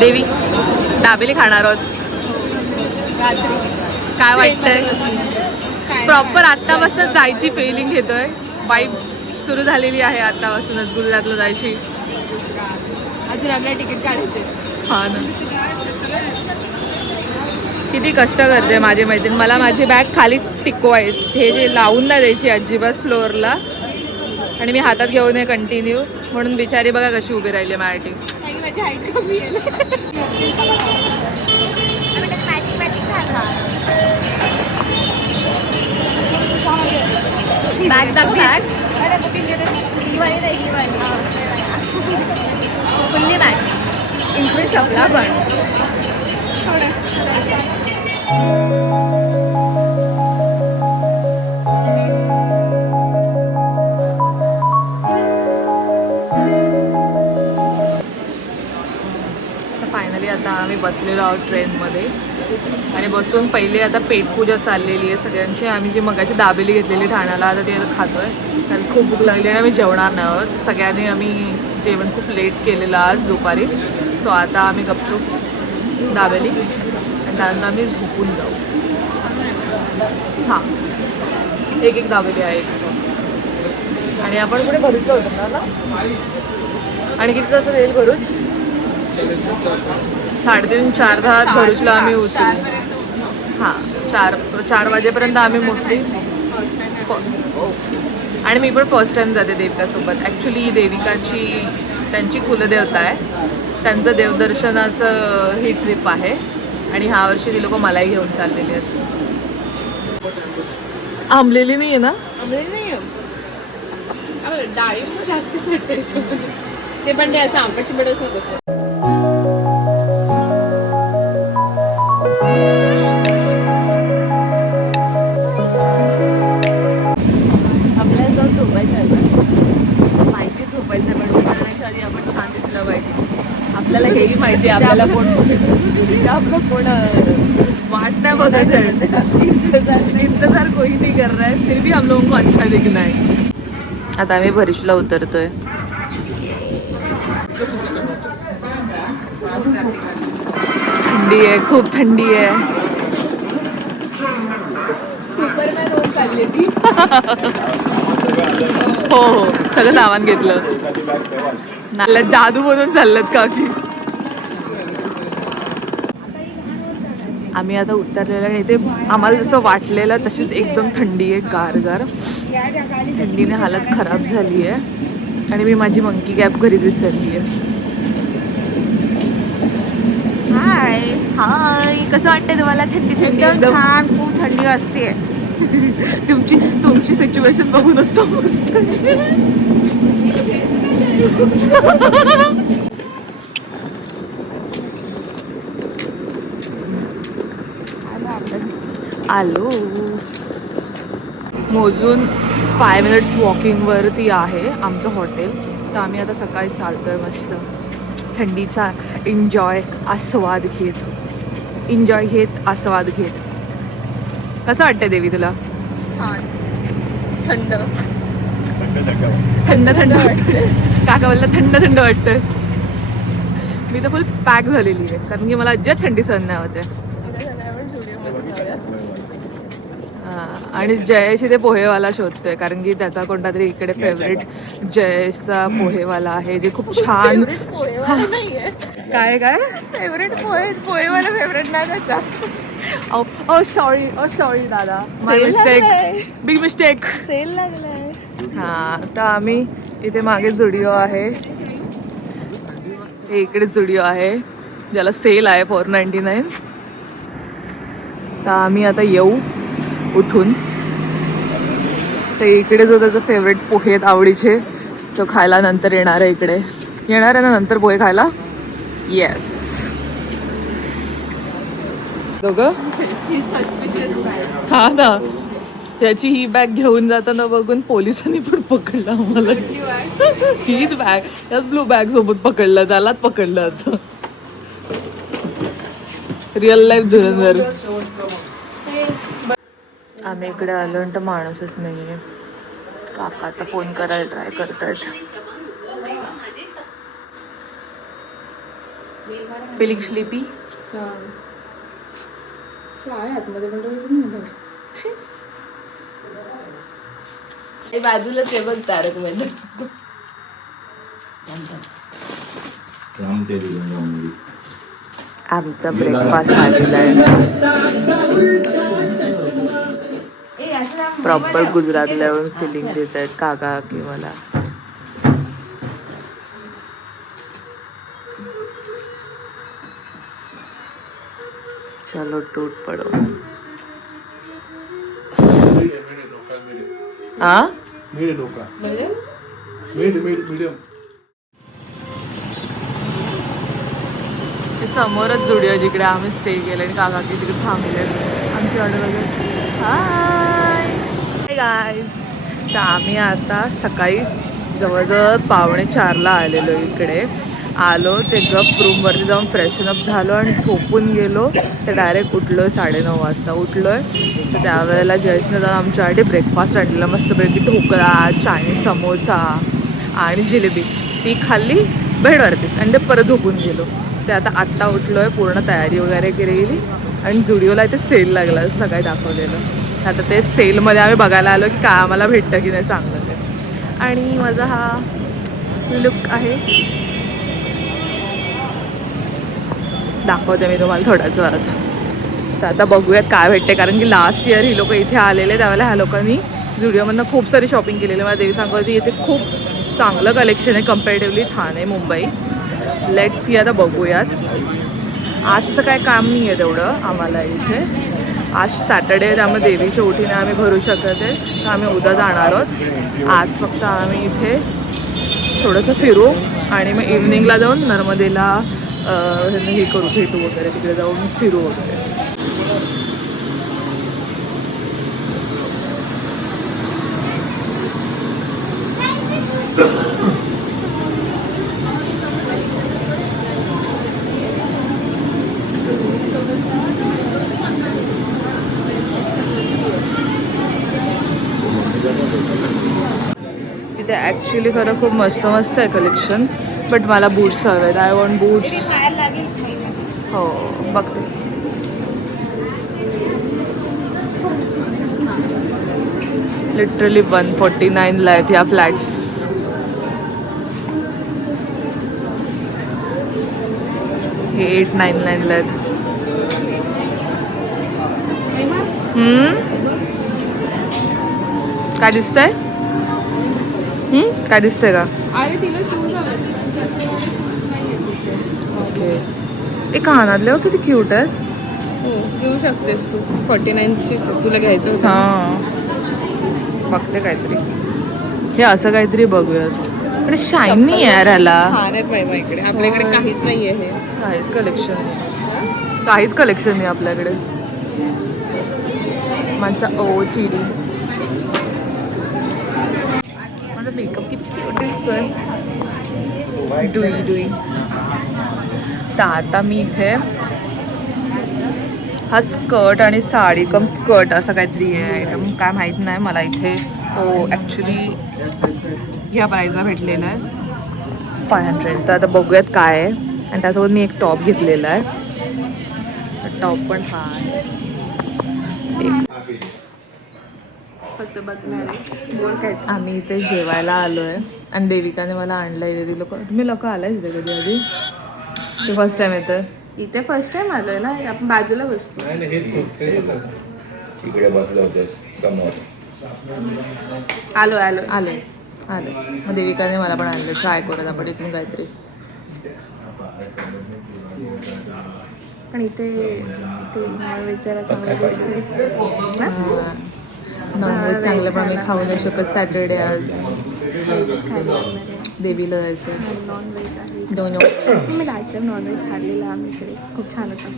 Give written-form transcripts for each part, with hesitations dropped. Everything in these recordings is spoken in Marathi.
देवी दाबेली खाणार आहोत. काय वाटतंय? प्रॉपर आत्तापासून जायची फिलिंग घेतोय. वाईब सुरू झालेली आहे आत्तापासूनच गुजरातला जायची. अजून आपल्याला तिकीट काढायचे. हा ना. किती कष्ट करते माझी मैत्रीण. मला माझी बॅग खाली टिकवायची, हे जे लावून नाही द्यायची अजिबात फ्लोअरला, आणि मी हातात घेऊन आहे कंटिन्यू. म्हणून बिचारी बघा कशी उभी राहिली माझ्यासाठी. माझी हाईट कमी आहे. बॅग दाखव. बॅग फुल्ली बॅग इन्क्रीज आपला पण. फायनली आता आम्ही बसलेलो आहोत ट्रेनमध्ये आणि बसून पहिले आता पेटपूजा चाललेली आहे सगळ्यांची. आम्ही जी मगाची दाबेली घेतलेली ठाण्याला आता ते खातोय कारण खूप भूक लागली आणि आम्ही जेवणार नाही आहोत. सगळ्यांनी आम्ही जेवण खूप लेट केलेलं आज दुपारी. सो आता आम्ही गपचूप दाबेली आणि त्यानंतर आम्ही झोपून जाऊ. हां, एक दाबेली आहे एक. आणि आपण कुठे भरूचला होतो ना? आणि किती तास येईल भरूच? 3:30-4 भरूचला आम्ही उतरू. हां, 4 वाजेपर्यंत आम्ही मोस्टली. आणि मी पण फर्स्ट टाइम जाते देविकासोबत. ॲक्च्युली देविकाची त्यांची कुलदेवता आहे, त्यांचं देवदर्शनाचं ही ट्रिप आहे आणि ह्या वर्षी ती लोक मलाही घेऊन चाललेली आहेत. आंबलेली नाही आहे ना? आंबलेली नाही आहे. डाळिंब जास्त भेटायचं ते पण ते असं आंबट मिळत नसतं. आपल्याला जाऊन झोपायचं आहे ना, माहिती झोपायचं पण उठण्याच्या आधी आपण छान दिसलं पाहिजे. आपल्याला हेही माहिती आहे आपल्याला कोण आपलं कोण वाट नाही बघायचं आहे. इंतजार कोई नाही कर रहा है, फिर भी हम लोगों को अच्छा दिखना है. आता आम्ही भरीशला उतरतोय. थंडी आहे, खूप थंडी आहे. सुपरमॅन होऊन चालली ती. हो हो, सगळं सामान घेतलं. नाला जादू बनून चाललं का की. आम्ही आता उतरलेलं आणि इथे आम्हाला जसं वाटलेलं तशीच एकदम थंडी आहे, गारगार. थंडीने हालत खराब झाली आहे आणि मी माझी मंकी कॅप घरी विसरली आहे. हाय हाय, कसं वाटतंय तुम्हाला? थंडी एकदम छान, खूप थंडी असते. तुमची सिच्युएशन बघूनच समजते. आलो. मोजून 5 मिनिट्स वॉकिंगवरती आहे आमचं हॉटेल. तर आम्ही आता सकाळी चालतोय मस्त थंडीचा आस्वाद घेत. कसं वाटतंय देवी तुला? छान, थंड थंड थंड वाटतंय. काका बोलला थंड थंड वाटतंय. मी तर फुल पॅक झालेली आहे कारण की मला अजिबात थंडी सहन नाही होते. आणि जयेश इथे पोहेवाला शोधतोय कारण की त्याचा कोणता तरी इकडे फेवरेट जयेशचा पोहेवाला आहे जे खूप छान. काय काय फेवरेट पोहेवाला फेवरेट नाही त्याचा. सॉरी दादा, माय मिस्टेक, बिग मिस्टेक. सेल लागलाय. हां, तर आम्ही इथे मागे जुडिओ आहे, हे इकडे जुडिओ आहे ज्याला सेल आहे 499. तर आम्ही आता येऊ उठून. तर इकडे जो त्याचा फेवरेट पोहे आहेत आवडीचे तो खायला नंतर येणार आहे. इकडे येणार आहे ना नंतर पोहे खायला. येस दोघं. हा ना, त्याची ही बॅग घेऊन जाताना बघून पोलिसांनी पण पकडलं आम्हाला. हीच बॅग, त्याच ब्लू बॅग सोबत पकडलं, त्यालाच पकडलं आता. रिअल लाईफ धुरंधर. आम्ही इकडे आलो आणि तर माणूसच नाहीये. काका आता फोन करायला ट्राय करतायत. Feeling sleepy. काय आतमध्ये पण बाजूला ते बघ तारक मेहता. आमचा ब्रेकफास्ट आलेला आहे. प्रॉपर गुजरातला फिलिंग देत आहेत काका की मला. चलो टूट पडो. हाँ समोरच जुडिओ जिकडे आम्ही स्टे केलं आणि काका की तिकडे थांबले. आमची ऑर्डर वगैरे. Hi guys. तर आम्ही आता सकाळी जवळजवळ 3:45ला आलेलो इकडे. आलो ते गप रूमवरती जाऊन फ्रेशनअप झालो आणि झोपून गेलो. तर डायरेक्ट उठलो 9:30 वाजता उठलोय. तर त्यावेळेला जयेशने जाऊन आमच्यासाठी ब्रेकफास्ट आणलेला मस्तपैकी ढोकळा, चायनीज समोसा आणि जिलेबी. ती खाल्ली बेडवरतीच आणि ते परत झोपून गेलो. ते आत्ता उठलोय, पूर्ण तयारी वगैरे केलेली आणि जुडिओला इथे सेल लागला सकाळी दाखवलेलं. आता ते सेलमध्ये आम्ही बघायला आलो की काय आम्हाला भेटतं की नाही चांगलं ते. आणि माझा हा लुक आहे, दाखवते मी तुम्हाला थोड्याच वेळात. तर आता बघूयात काय भेटते, कारण की लास्ट इयर ही लोक इथे आलेले त्यावेळेला ह्या लोकांनी जुडिओमधनं खूप सारी शॉपिंग केलेली. मला देवी सांगत होती इथे खूप चांगलं कलेक्शन आहे comparatively Thane Mumbai. Let's see, आता बघूयात. आजचं काय काम नाही आहे तेवढं आम्हाला इथे. आज सॅटर्डे त्यामुळे देवीच्या ओटीने आम्ही भरू शकत आहे, तर आम्ही उद्या जाणार आहोत. आज फक्त आम्ही इथे थोडंसं फिरू आणि मग इव्हनिंगला जाऊन नर्मदेला हे करू, भेटू वगैरे, तिकडे जाऊन फिरू वगैरे. इथे ॲक्च्युली खरं खूप मस्त मस्त आहे कलेक्शन, बट मला बूट्स हवेत. I want boots. हो बघते. लिटरली 149ला आहेत या फ्लॅट्स. हे 899ला आहेत. काय दिसतंय? काय दिसतंय का? अरे तिला शूज हवेत. ओके. एक कानातले किती क्यूट आहेत. हो घेऊ शकतेस तू. 49ची तुला घ्यायचं होतं. हां बघते काहीतरी. हे असं काहीतरी बघूयात. पण शाईन नाही आहे यार ह्याला. छान आहेत महिमा इकडे. आपल्याकडे काहीच नाही आहे. हे काहीच कलेक्शन नाही, काहीच कलेक्शन नाही आपल्याकडे. माझा OOTD. माझा मेकअप किती क्यूट दिसतोय. डुई. तर आता मी इथे हा स्कर्ट आणि साडी कम स्कर्ट असं काहीतरी आहे आयटम, काय माहीत नाही मला. इथे तो ॲक्च्युली ह्या प्राईजला भेटलेला आहे 500. तर आता बघूयात काय आहे. आणि त्यासोबत मी एक टॉप घेतलेला आहे. टॉप पण हा आहे. फक्त बघणार आहे. बोल काय. आम्ही इथे जेवायला आलो आहे आणि देविकाने मला आणलं आहे. ती लोक, तुम्ही लोक आलाय इथे कधी आधी? ते फर्स्ट टाइम येतं इथे. फर्स्ट टाइम आलोय ना. आपण बाजूला बसतो. इकडे बसलं होतं समोर. आलो. मग देविकाने मला पण आणलं. ट्राय करूया आपण इथून काहीतरी. पण इथे ते नॉनव्हेज जरा चांगलं दिसते. नॉनव्हेज चांगलं पण मी खाऊ नाही शकत. सॅटर्डे आज व्हेजच खायला लागणार आहे. देवीला जायचं. नॉनव्हेज आहे. दोन मी लास्ट टाइम नॉनव्हेज खाल्लेलं आम्ही इकडे. खूप छान होतं.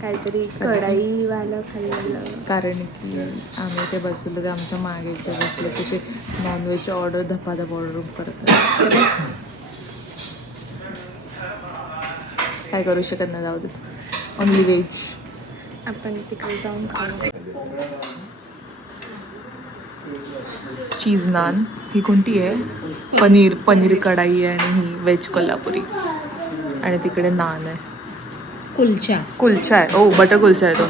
काहीतरी कढाईवालं खाल्लेलं. कारण की आम्ही इथे बसलो ते आमच्या मागे इथे बसलो की ते नॉनव्हेजची ऑर्डर धपाधप ऑर्डर करतात. काय करू शकत नाही, जाऊ देत. Only veg. आपण तिकडे जाऊन खाऊ. चीज नान. ही कोणती आहे? पनीर कढाई आणि ही व्हेज कोल्हापुरी. आणि तिकडे नान आहे, कुलचा आहे. ओ बटर कुलचा आहे तो.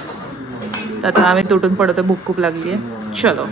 तर आता आम्ही तुटून पडतोय, भूक खूप लागली आहे. चलो.